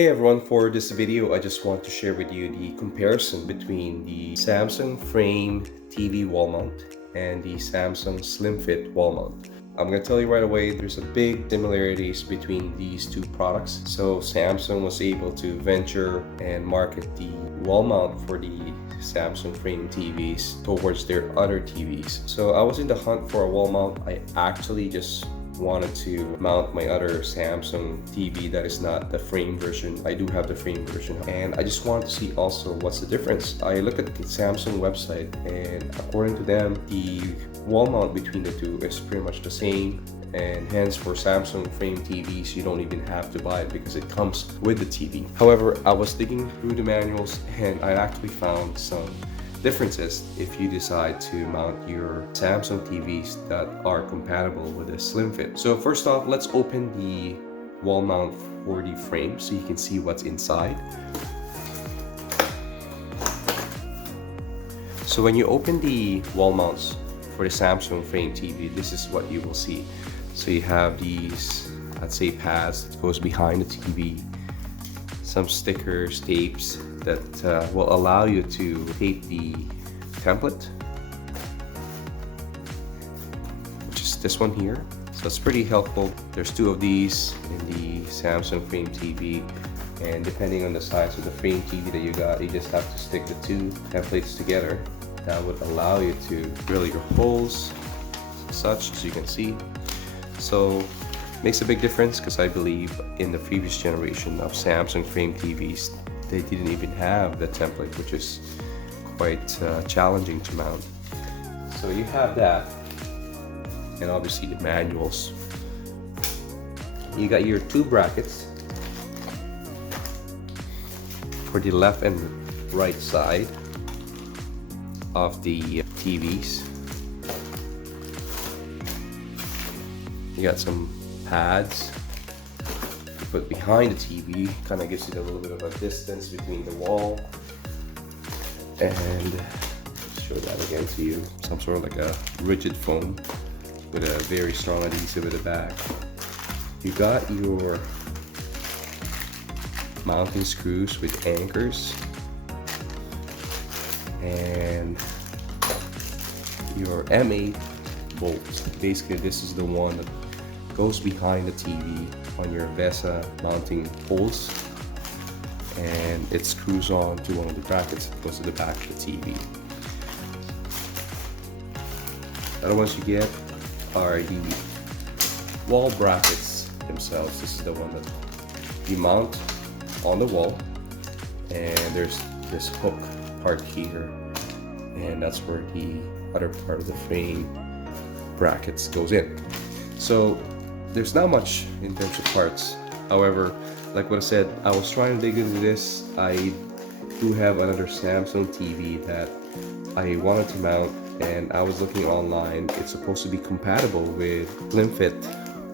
Hey everyone, for this video I just want to share with you the comparison between the Samsung Frame TV wall mount and the Samsung Slim Fit wall mount. I'm going to tell you right away, there's a big similarities between these two products. So Samsung was able to venture and market the wall mount for the Samsung Frame TVs towards their other TVs. So I was in the hunt for a wall mount. I actually just wanted to mount my other Samsung TV that is not the frame version. I do have the frame version, and I just wanted to see also what's the difference. I looked at the Samsung website, and according to them, the wall mount between the two is pretty much the same, and hence for Samsung Frame TVs you don't even have to buy it because it comes with the TV. However, I was digging through the manuals and I actually found some differences if you decide to mount your Samsung TVs that are compatible with a Slim Fit. So first off, let's open the wall mount for the frame so you can see what's inside. So when you open the wall mounts for the Samsung Frame TV, this is what you will see. So you have these, let's say, pads that goes behind the TV, some stickers, tapes that will allow you to tape the template, which is this one here. So it's pretty helpful. There's two of these in the Samsung Frame TV, and depending on the size of the Frame TV that you got, you just have to stick the two templates together. That would allow you to drill your holes, such as you can see. So makes a big difference because I believe in the previous generation of Samsung Frame TVs, they didn't even have the template, which is quite challenging to mount. So you have that, and obviously the manuals. You got your two brackets for the left and right side of the TVs. You got some pads you put behind the TV, kind of gives it a little bit of a distance between the wall. And show that again to you, some sort of like a rigid foam with a very strong adhesive at the back. You got your mounting screws with anchors and your M8 bolts. Basically this is the one that goes behind the TV on your VESA mounting holes, and it screws on to one of the brackets that goes to the back of the TV. The other ones you get are the wall brackets themselves. This is the one that you mount on the wall, and there's this hook part here, and that's where the other part of the frame brackets goes in. So there's not much in terms of parts. However, like what I said, I was trying to dig into this. I do have another Samsung TV that I wanted to mount, and I was looking online. It's supposed to be compatible with Slim Fit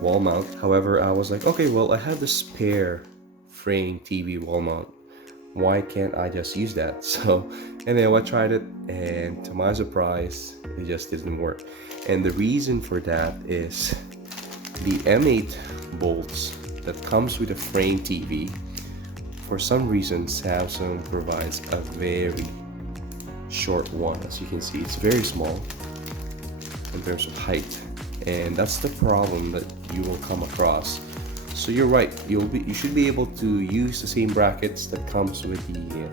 wall mount. However, I was like, okay, well, I have this spare Frame TV wall mount. Why can't I just use that? So anyway, I tried it, and to my surprise, it just didn't work. And the reason for that is the M8 bolts that comes with a Frame TV. For some reason, Samsung provides a very short one. As you can see, it's very small in terms of height, and that's the problem that you will come across. So you're right, you should be able to use the same brackets that comes with the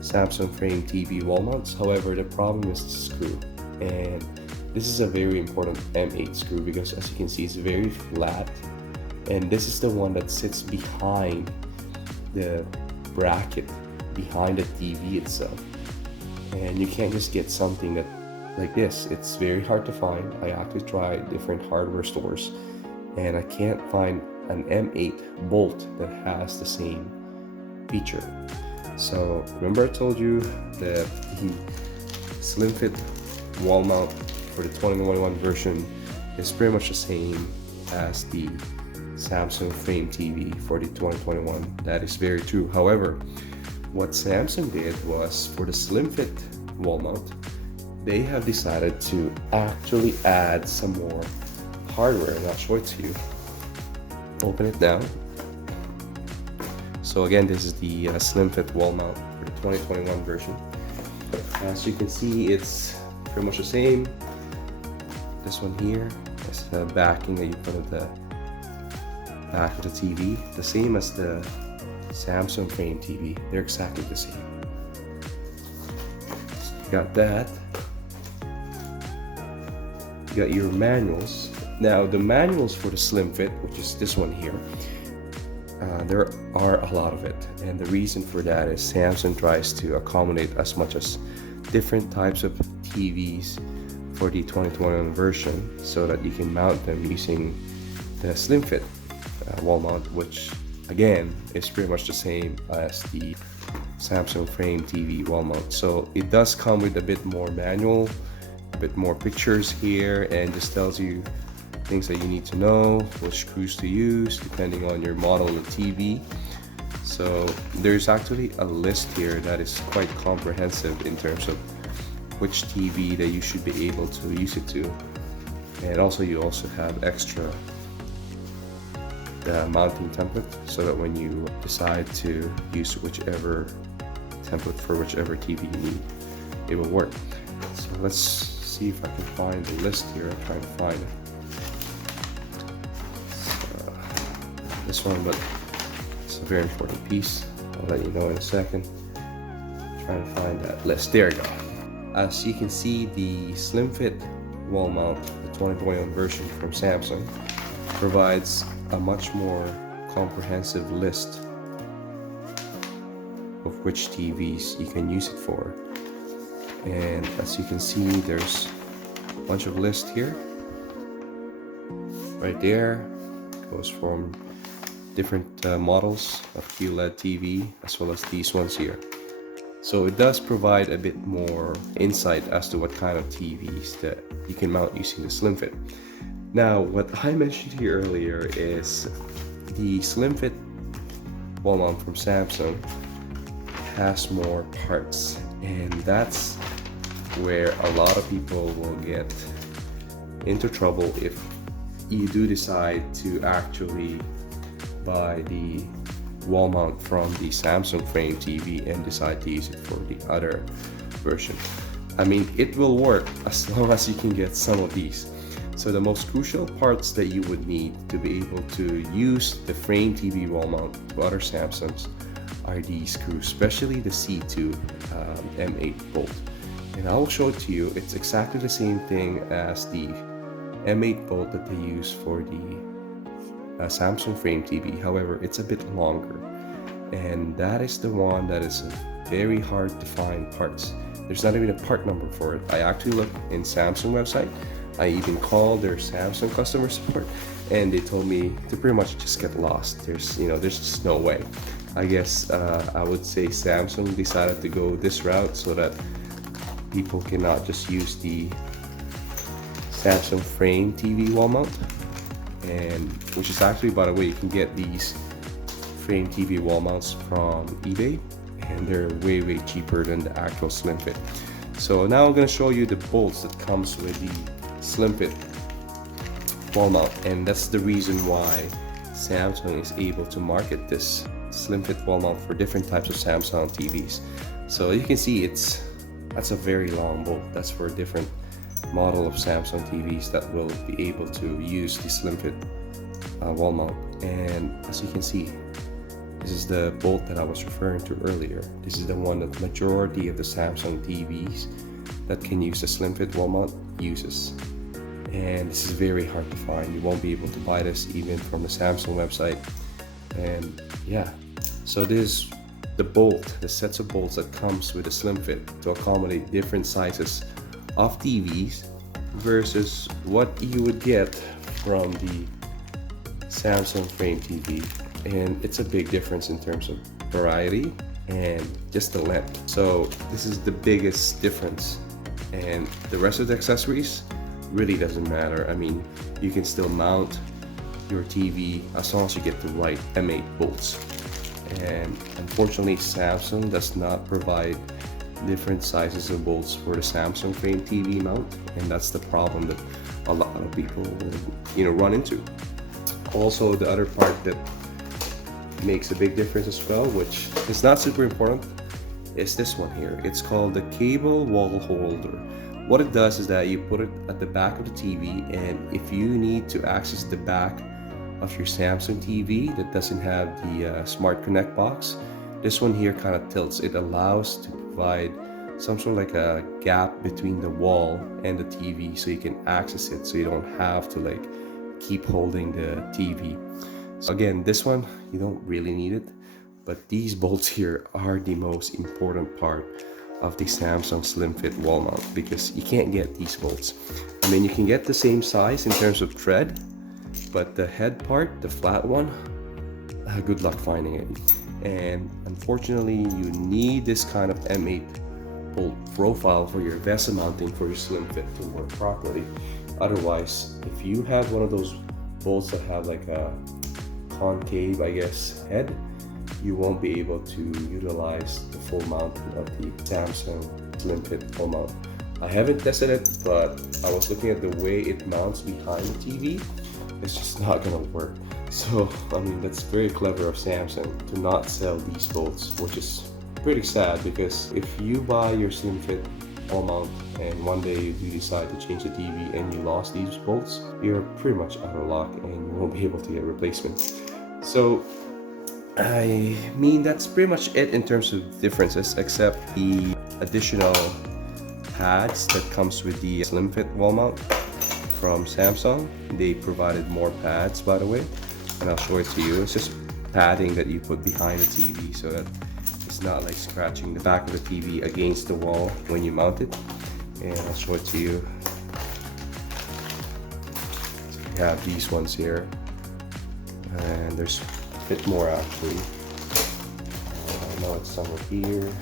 Samsung Frame TV wall mounts. However, the problem is the screw, and this is a very important M8 screw because, as you can see, it's very flat, and this is the one that sits behind the bracket behind the TV itself. And you can't just get something that like this. It's very hard to find. I actually tried different hardware stores, and I can't find an M8 bolt that has the same feature. So remember I told you that the Slim Fit wall mount for the 2021 version is pretty much the same as the Samsung Frame TV for the 2021. That is very true. However, what Samsung did was, for the Slim Fit wall mount, they have decided to actually add some more hardware, and I'll show it to you. Open it now. So again, this is the slim fit wall mount for the 2021 version. As you can see, it's pretty much the same. This one here is the backing that you put at the back of the TV, the same as the Samsung Frame TV. They're exactly the same. So you got that. You got your manuals. Now the manuals for the slim fit, which is this one here, there are a lot of it, and the reason for that is Samsung tries to accommodate as much as different types of TVs for the 2021 version so that you can mount them using the slim fit wall mount, which again is pretty much the same as the Samsung Frame TV wall mount. So it does come with a bit more manual, a bit more pictures here, and just tells you things that you need to know, which screws to use depending on your model of TV. So there's actually a list here that is quite comprehensive in terms of which TV that you should be able to use it to, and also you also have extra the mounting template so that when you decide to use whichever template for whichever TV you need, it will work. So let's see if I can find the list here. I'm trying to find it. This one, but it's a very important piece. I'll let you know in a second. Trying to find that list. There you go. As you can see, the slim fit wall mount, the 2021 version from Samsung, provides a much more comprehensive list of which TVs you can use it for. And as you can see, there's a bunch of lists here. Right there goes from different models of QLED TV, as well as these ones here. So it does provide a bit more insight as to what kind of TVs that you can mount using the slim fit. Now, what I mentioned here earlier is the slim fit wall mount from Samsung has more parts, and that's where a lot of people will get into trouble if you do decide to actually buy the wall mount from the Samsung Frame TV and decide to use it for the other version. I mean, it will work as long as you can get some of these. So the most crucial parts that you would need to be able to use the Frame TV wall mount to other Samsungs are these screws, especially the C2 M8 bolt. And I will show it to you. It's exactly the same thing as the M8 bolt that they use for the Samsung Frame TV. However, it's a bit longer, and that is the one that is very hard to find parts. There's not even a part number for it. I actually looked in Samsung website. I even called their Samsung customer support, and they told me to pretty much just get lost. There's just no way. I guess I would say Samsung decided to go this route so that people cannot just use the Samsung Frame TV wall mount, and which is actually, by the way, you can get these Frame TV wall mounts from eBay, and they're way cheaper than the actual slim fit. So now I'm going to show you the bolts that comes with the slim fit wall mount, and that's the reason why Samsung is able to market this slim fit wall mount for different types of Samsung TVs. So you can see that's a very long bolt. That's for a different model of Samsung TVs that will be able to use the slim fit wall mount. And as you can see, this is the bolt that I was referring to earlier. This is the one that majority of the Samsung TVs that can use the slim fit wall mount uses. And this is very hard to find. You won't be able to buy this even from the Samsung website. And yeah, so this is the bolt, the sets of bolts that comes with a slim fit to accommodate different sizes of TVs versus what you would get from the Samsung Frame TV. And it's a big difference in terms of variety and just the length. So this is the biggest difference, and the rest of the accessories really doesn't matter. I mean, you can still mount your TV as long as you get the right M8 bolts. And unfortunately, Samsung does not provide different sizes of bolts for the Samsung Frame TV mount, and that's the problem that a lot of people will run into. Also, the other part that makes a big difference as well, which is not super important, is this one here. It's called the cable wall holder. What it does is that you put it at the back of the TV, and if you need to access the back of your Samsung TV that doesn't have the Smart Connect box, this one here kind of tilts. It allows to provide some sort of like a gap between the wall and the TV, so you can access it, so you don't have to like keep holding the TV. So again, this one you don't really need it, but these bolts here are the most important part of the Samsung Slim Fit wall mount, because you can't get these bolts. I mean, you can get the same size in terms of thread, but the head part, the flat one, good luck finding it. And unfortunately, you need this kind of M8 bolt profile for your VESA mounting for your Slim Fit to work properly. Otherwise, if you have one of those bolts that have like a concave, I guess, head, you won't be able to utilize the full mount of the Samsung Slim Fit full mount. I haven't tested it, but I was looking at the way it mounts behind the TV. It's just not gonna work. So, I mean, that's very clever of Samsung to not sell these bolts, which is pretty sad, because if you buy your Slim Fit wall mount and one day you decide to change the TV and you lost these bolts, you're pretty much out of luck and you won't be able to get replacements. So, I mean, that's pretty much it in terms of differences, except the additional pads that comes with the Slim Fit wall mount from Samsung. They provided more pads, by the way, and I'll show it to you. It's just padding that you put behind the TV so that it's not like scratching the back of the TV against the wall when you mount it. And I'll show it to you. So we have these ones here, and there's a bit more actually. I know it's somewhere here.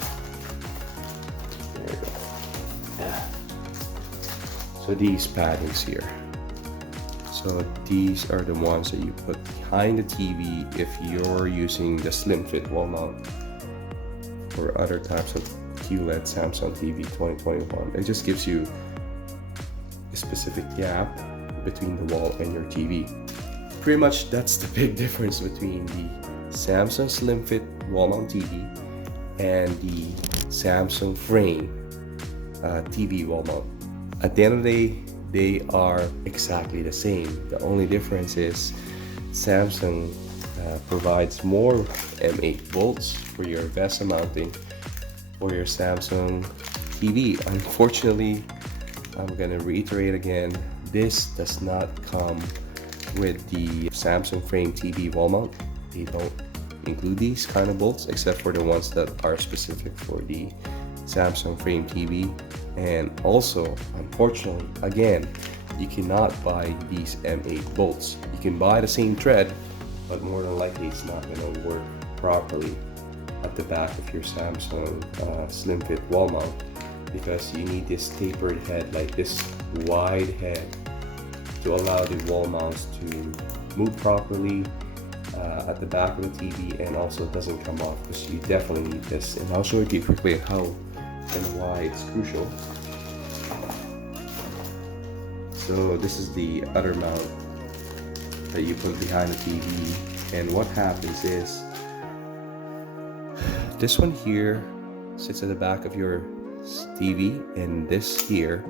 There you go. Yeah. So these paddings here. So these are the ones that you put behind the TV if you're using the Slim Fit wall mount or other types of QLED Samsung TV 2021. It just gives you a specific gap between the wall and your TV. Pretty much that's the big difference between the Samsung Slim Fit wall mount TV and the Samsung Frame TV wall mount. At the end of the day, they are exactly the same. The only difference is Samsung provides more M8 bolts for your VESA mounting for your Samsung TV. Unfortunately, I'm gonna reiterate again, this does not come with the Samsung Frame TV wall mount. They don't include these kind of bolts except for the ones that are specific for the Samsung Frame TV. And also, unfortunately, again, you cannot buy these M8 bolts. You can buy the same thread, but more than likely it's not going to work properly at the back of your Samsung Slim Fit wall mount, because you need this tapered head, like this wide head, to allow the wall mounts to move properly at the back of the TV, and also it doesn't come off, because you definitely need this. And I'll show you quickly how and why it's crucial. So this is the other mount that you put behind the TV, and what happens is this one here sits at the back of your TV, and this here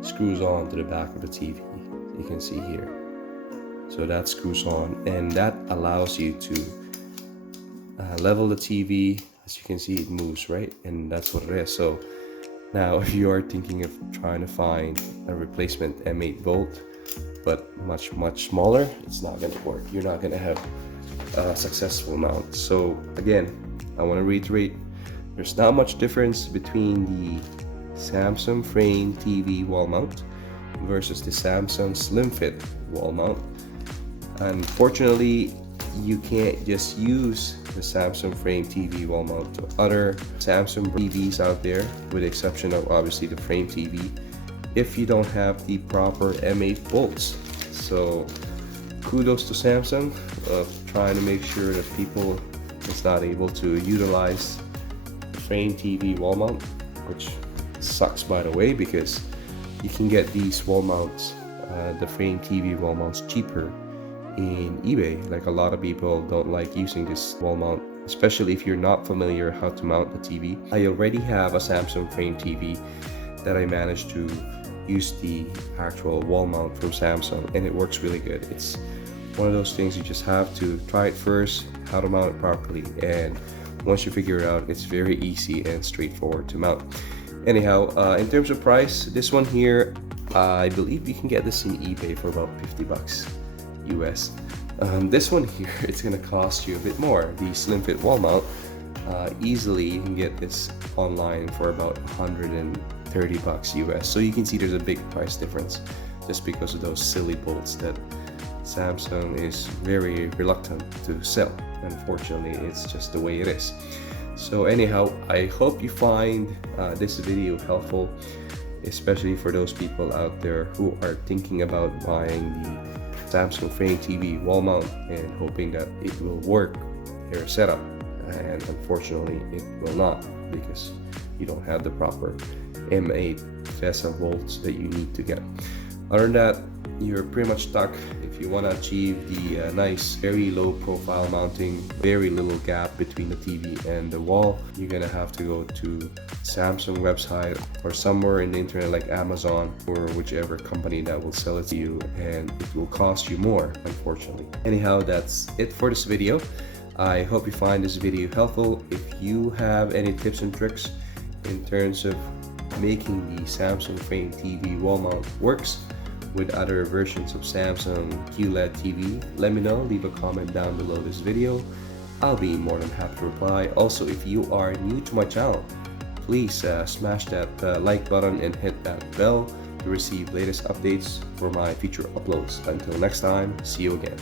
screws on to the back of the TV. You can see here. So that screws on, and that allows you to level the TV. As you can see, it moves, right? And that's what it is. So now if you are thinking of trying to find a replacement M8 bolt, but much smaller, it's not going to work. You're not going to have a successful mount. So again, I want to reiterate, there's not much difference between the Samsung Frame TV wall mount versus the Samsung Slim Fit wall mount. Unfortunately, you can't just use the Samsung Frame TV wall mount to other Samsung TVs out there, with the exception of obviously the Frame TV, if you don't have the proper M8 bolts. So kudos to Samsung of trying to make sure that people is not able to utilize the Frame TV wall mount, which sucks, by the way, because you can get these wall mounts, the Frame TV wall mounts, cheaper in eBay. Like, a lot of people don't like using this wall mount, especially if you're not familiar how to mount the TV. I already have a Samsung Frame TV that I managed to use the actual wall mount from Samsung, and it works really good. It's one of those things you just have to try it first, how to mount it properly, and once you figure it out, it's very easy and straightforward to mount. Anyhow, in terms of price, this one here, I believe you can get this in eBay for about 50 bucks US. This one here, it's gonna cost you a bit more. The slim fit wall mount, easily you can get this online for about 130 bucks US. So you can see there's a big price difference just because of those silly bolts that Samsung is very reluctant to sell. Unfortunately, it's just the way it is. So anyhow, I hope you find this video helpful, especially for those people out there who are thinking about buying the Samsung Frame TV wall mount and hoping that it will work their setup. And unfortunately, it will not, because you don't have the proper M8 VESA volts that you need to get. Other than that, you're pretty much stuck. If you want to achieve the nice, very low profile mounting, very little gap between the TV and the wall, you're gonna have to go to Samsung website or somewhere in the internet like Amazon or whichever company that will sell it to you, and it will cost you more, unfortunately. Anyhow, that's it for this video. I hope you find this video helpful. If you have any tips and tricks in terms of making the Samsung Frame TV wall mount works with other versions of Samsung QLED TV, let me know. Leave a comment down below this video. I'll be more than happy to reply. Also, if you are new to my channel, please smash that like button and hit that bell to receive latest updates for my future uploads. Until next time, see you again.